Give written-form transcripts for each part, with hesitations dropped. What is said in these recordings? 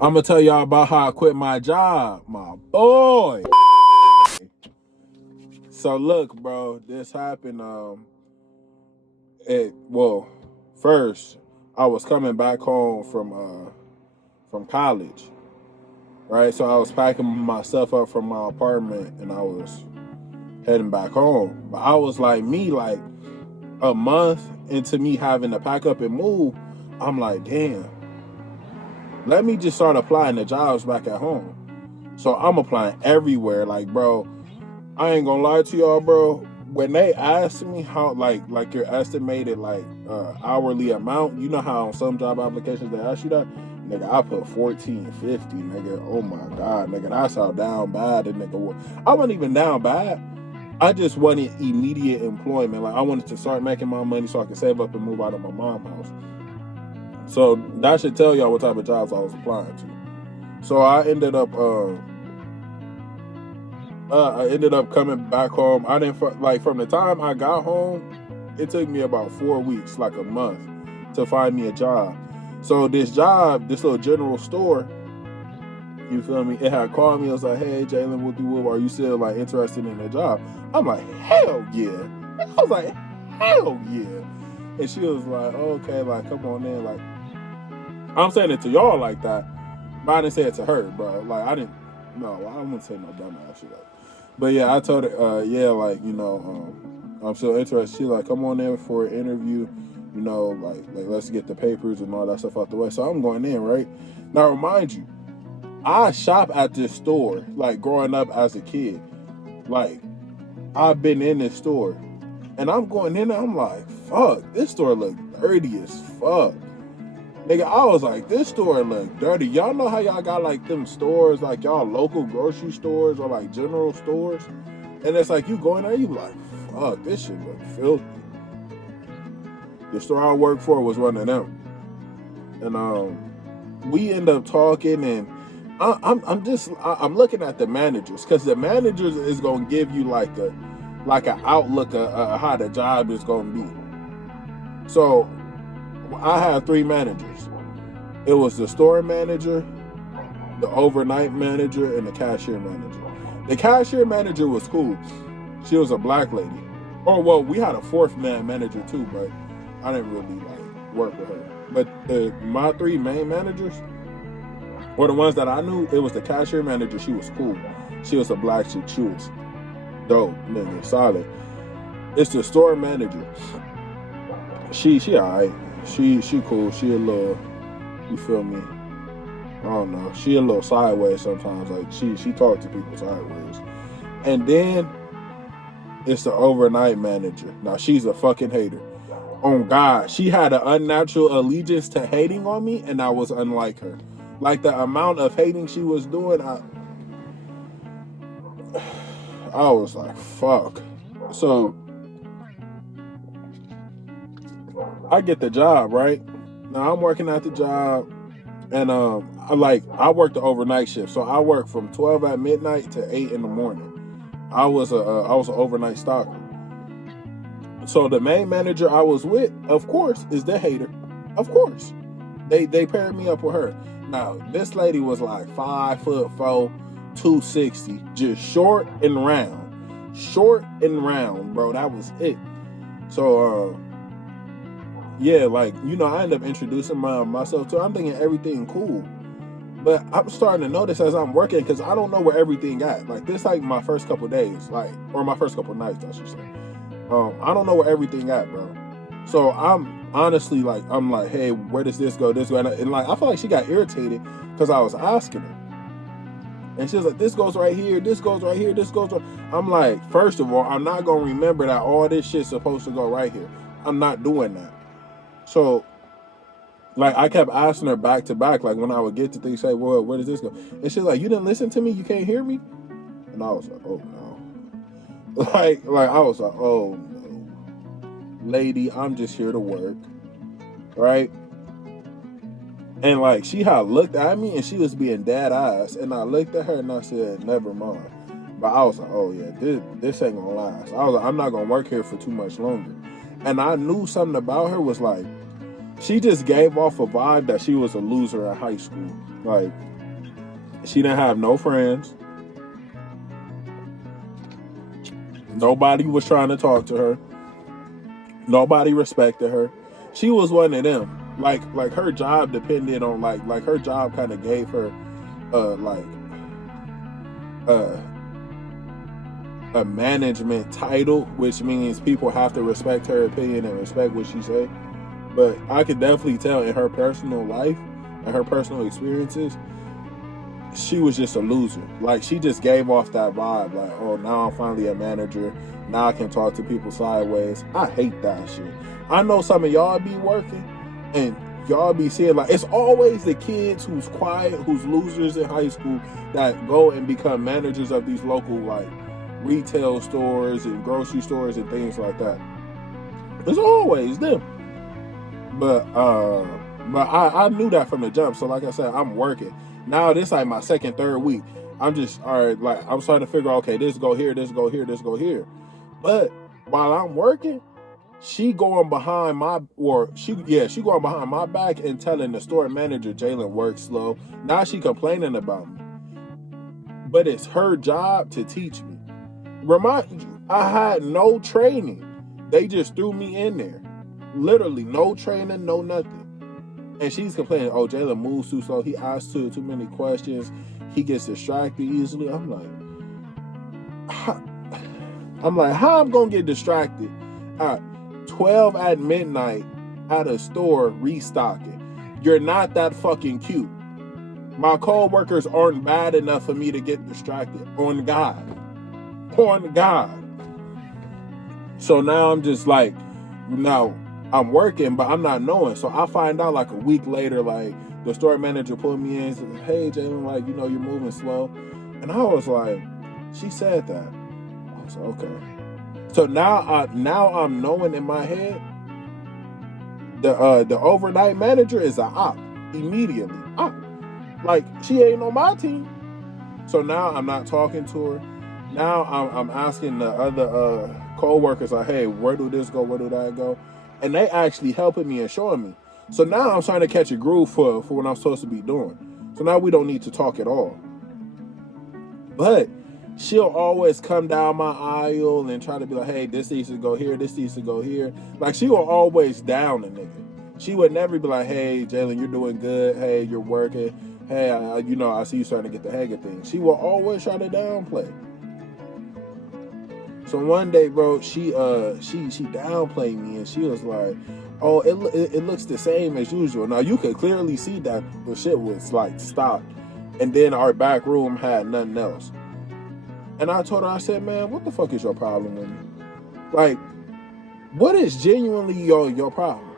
I'm gonna tell y'all about how I quit my job, my boy. So look, bro, this happened. First I was coming back home from college, right? So I was packing my stuff up from my apartment and I was heading back home. But I was like a month into me having to pack up and move. I'm like, damn. Let me just start applying to jobs back at home. So I'm applying everywhere. Like, bro, I ain't gonna lie to y'all, bro. When they asked me how, like your estimated hourly amount, you know how on some job applications they ask you that, nigga, I put 14.50, nigga. Oh my god, nigga, that's how down bad the nigga was. I wasn't even down bad. I just wanted immediate employment. Like I wanted to start making my money so I could save up and move out of my mom's house. So that should tell y'all what type of jobs I was applying to. So I ended up coming back home. I didn't from the time I got home, it took me about 4 weeks, like a month, to find me a job. So this job, this little general store, you feel me? It had called me. It was like, "Hey, Jalen, are you still like interested in the job?" I'm like, "Hell yeah!" I was like, "Hell yeah!" And she was like, "Okay, like come on in." Like I'm saying it to y'all like that, but I didn't say it to her, bro. Like I wouldn't say no dumbass shit. But yeah, I told her, I'm still interested. She like, come on in for an interview, like let's get the papers and all that stuff out the way. So I'm going in, right? Now remind you, I shop at this store, like growing up as a kid. Like, I've been in this store. And I'm going in there, I'm like, fuck, this store look dirty as fuck. Nigga, I was like, this store look dirty. Y'all know how y'all got like them stores, like y'all local grocery stores or like general stores? And it's like you go in there, you be like, fuck, this shit look filthy. The store I worked for was one of them. And we end up talking and I'm looking at the managers because the managers is gonna give you like an outlook of how the job is gonna be. So I had 3 managers. It was the store manager, the overnight manager, and the cashier manager. The cashier manager was cool. She was a black lady. Oh well, we had a 4th manager too, but I didn't really like work with her. But my 3 main managers, or the ones that I knew, it was the cashier manager. She was cool. She was a black chick. She was dope, nigga, solid. It's the store manager. She alright. She cool. She a little, you feel me? I don't know. She a little sideways sometimes. Like she talk to people sideways. And then it's the overnight manager. Now she's a fucking hater. Oh God, she had an unnatural allegiance to hating on me, and I was unlike her. Like the amount of hating she was doing, I was like, fuck. So I get the job, right? Now I'm working at the job, and I work the overnight shift, so I work from 12 at midnight to 8 in the morning. I was an overnight stalker. So the main manager I was with, of course, is the hater. Of course, they paired me up with her. Now this lady was like 5'4", 260, just short and round, bro. That was it. So yeah, like, I end up introducing myself to her. I'm thinking everything cool. But I'm starting to notice as I'm working, because I don't know where everything at. Like, this like my first couple days, or my first couple nights, I should say. I don't know where everything at, bro. So I'm honestly I'm like, hey, where does this go? This go? And like, I feel like she got irritated because I was asking her. And she was like, this goes right here, this goes right here, this goes right. I'm like, first of all, I'm not going to remember that all this shit's supposed to go right here. I'm not doing that. So, like, I kept asking her back to back, like, when I would get to things, say, well, where does this go? And she's like, you didn't listen to me? You can't hear me? And I was like, oh, no. Like I was like, oh, no. Lady, I'm just here to work, right? And, like, she had looked at me, and she was being dead ass. And I looked at her, and I said, never mind. But I was like, oh yeah, this ain't gonna last. I was like, I'm not gonna work here for too much longer. And I knew something about her was like, she just gave off a vibe that she was a loser in high school. Like, she didn't have no friends. Nobody was trying to talk to her. Nobody respected her. She was one of them. Like her job depended on like her job kind of gave her like a management title, which means people have to respect her opinion and respect what she say. But I could definitely tell in her personal life and her personal experiences, she was just a loser. Like, she just gave off that vibe, like, oh, now I'm finally a manager. Now I can talk to people sideways. I hate that shit. I know some of y'all be working and y'all be seeing, like, it's always the kids who's quiet, who's losers in high school that go and become managers of these local, like, retail stores and grocery stores and things like that. It's always them. But I knew that from the jump. So like I said, I'm working. Now this like my second, third week. I'm just all right, like I'm starting to figure out, okay, this go here, this go here, this go here. But while I'm working, she going behind my going behind my back and telling the store manager Jalen works slow. Now she complaining about me. But it's her job to teach me. Remind you, I had no training. They just threw me in there. Literally, no training, no nothing. And she's complaining, oh, Jalen moves too slow. He asks too many questions. He gets distracted easily. I'm like, how I'm going to get distracted at 12 at midnight at a store restocking? You're not that fucking cute. My co-workers aren't bad enough for me to get distracted. On God. On God. So now I'm just like, now I'm working, but I'm not knowing. So I find out like a week later, like the store manager pulled me in and said, hey, Jalen, like, you know, you're moving slow. And I was like, she said that. I was like, okay. So now I'm knowing in my head the overnight manager is a op immediately. Op. Like, she ain't on my team. So now I'm not talking to her. Now I'm asking the other co-workers, like, hey, where do this go? Where do that go? And they actually helping me and showing me. So now I'm trying to catch a groove for what I'm supposed to be doing. So now we don't need to talk at all. But she'll always come down my aisle and try to be like, hey, this needs to go here, this needs to go here. Like, she will always down a nigga. She would never be like, hey, Jalen, you're doing good. Hey, you're working. Hey, I see you starting to get the hang of things. She will always try to downplay. So one day, bro, she downplayed me and she was like, oh, it looks the same as usual. Now you could clearly see that the shit was like stopped, and then our back room had nothing else. And I told her, I said, man, what the fuck is your problem with me? Like, what is genuinely your problem?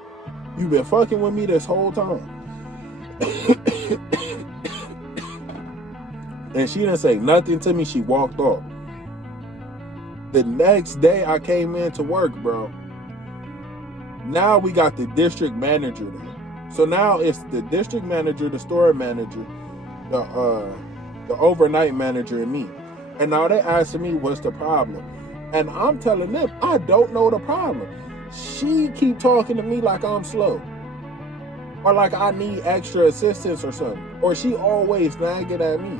You've been fucking with me this whole time. And she didn't say nothing to me. She walked off. The next day I came in to work, bro. Now we got the district manager there. So now it's the district manager, the store manager, the overnight manager, and me. And now they asking me what's the problem. And I'm telling them, I don't know the problem. She keep talking to me like I'm slow. Or like I need extra assistance or something. Or she always nagging at me.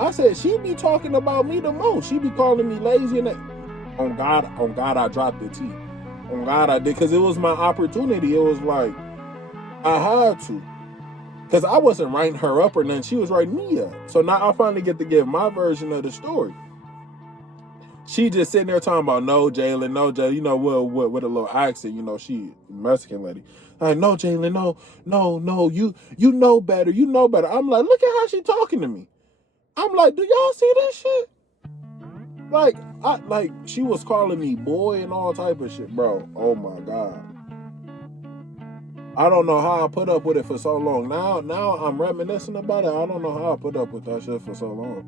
I said, she be talking about me the most. She be calling me lazy and that. On God, I dropped the T. On God, I did. Because it was my opportunity. It was like, I had to. Because I wasn't writing her up or nothing. She was writing me up. So now I finally get to give my version of the story. She just sitting there talking about, no, Jalen, you know, with a little accent, you know, she Mexican lady. Like, no, Jalen, no, you know better, I'm like, look at how she talking to me. I'm like, do y'all see this shit? Like, she was calling me boy and all type of shit, bro. Oh my God. I don't know how I put up with it for so long. Now I'm reminiscing about it. I don't know how I put up with that shit for so long.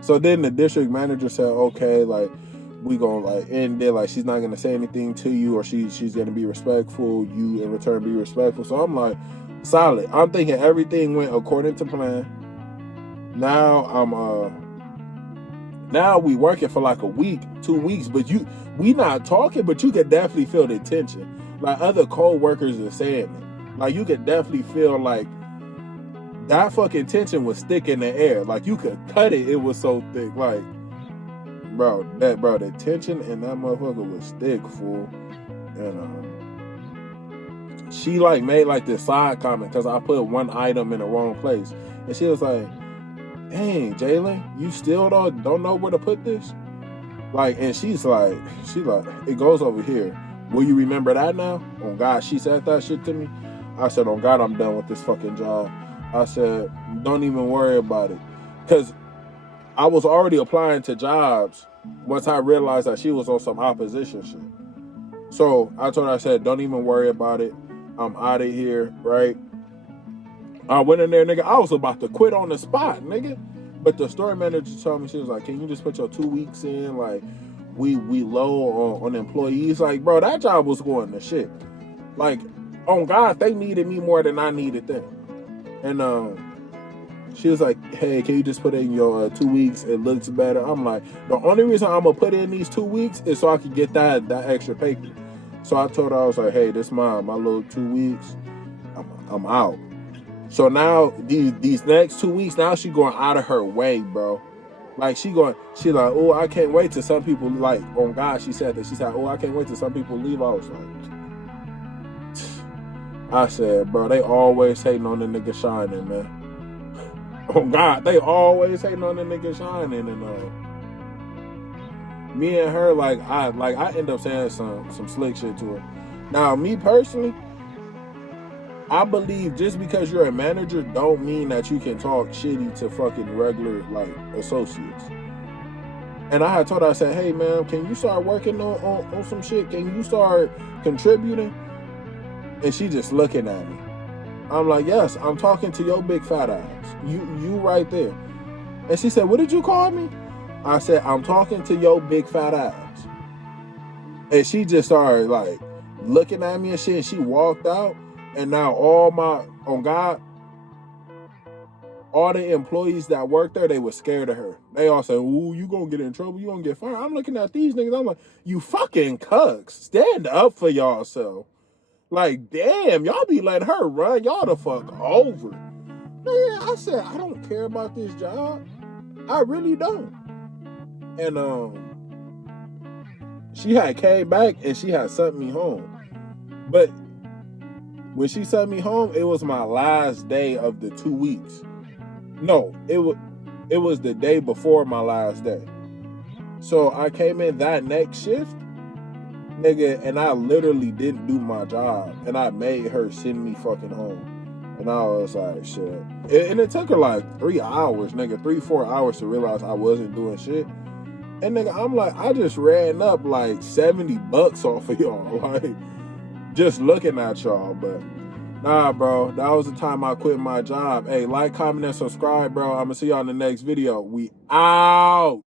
So then the district manager said, okay, like, we gonna like end it. Like, she's not gonna say anything to you, or she's gonna be respectful. You in return be respectful. So I'm like, solid. I'm thinking everything went according to plan. Now Now we working for like a week, 2 weeks, but we not talking, but you could definitely feel the tension. Like other co-workers are saying it. Like you could definitely feel like that fucking tension was thick in the air. Like you could cut it. It was so thick. Like, the tension in that motherfucker was thick, fool. And she like made like this side comment because I put one item in the wrong place, and she was like, "Dang, Jalen, you still don't know where to put this?" Like, and she like, it goes over here. Will you remember that now? On God, she said that shit to me. I said, on God, I'm done with this fucking job. I said, don't even worry about it. Because I was already applying to jobs once I realized that she was on some opposition shit. So I told her, I said, don't even worry about it. I'm out of here, right? I went in there, nigga. I was about to quit on the spot, nigga. But the store manager told me, she was like, can you just put your 2 weeks in? Like, we low on employees. Like, bro, that job was going to shit. Like, on God, they needed me more than I needed them. And she was like, hey, can you just put in your 2 weeks? It looks better. I'm like, the only reason I'm going to put in these 2 weeks is so I can get that extra paper. So I told her, I was like, hey, this my little 2 weeks. I'm out. So now these next 2 weeks, now she going out of her way, bro. Like she like, oh, I can't wait till some people, like, on God, she said that. She said, oh, I can't wait till some people leave. I was like, I said, bro, they always hating on the nigga shining, man. Oh God, they always hating on the nigga shining. And me and her, I end up saying some slick shit to her. Now, me personally, I believe just because you're a manager don't mean that you can talk shitty to fucking regular, like, associates. And I had told her, I said, hey, man, can you start working on some shit? Can you start contributing? And she just looking at me. I'm like, yes, I'm talking to your big fat ass. You right there. And she said, what did you call me? I said, I'm talking to your big fat ass. And she just started, like, looking at me and shit, and she walked out. And now all the employees that worked there, they were scared of her. They all said, ooh, you gonna get in trouble, you gonna get fired. I'm looking at these niggas, I'm like, you fucking cucks. Stand up for yourself. Like, damn, y'all be letting her run y'all the fuck over. Man, I said, I don't care about this job. I really don't. And she had came back and she had sent me home. But when she sent me home, it was my last day of the 2 weeks. No, it was the day before my last day. So I came in that next shift, nigga, and I literally didn't do my job. And I made her send me fucking home. And I was like, shit. And it took her like 3 hours, nigga, 3-4 hours to realize I wasn't doing shit. And nigga, I'm like, I just ran up like $70 off of y'all. Like, just looking at y'all. But nah, bro, that was the time I quit my job. Hey, like, comment, and subscribe, bro. I'm gonna see y'all in the next video. We out.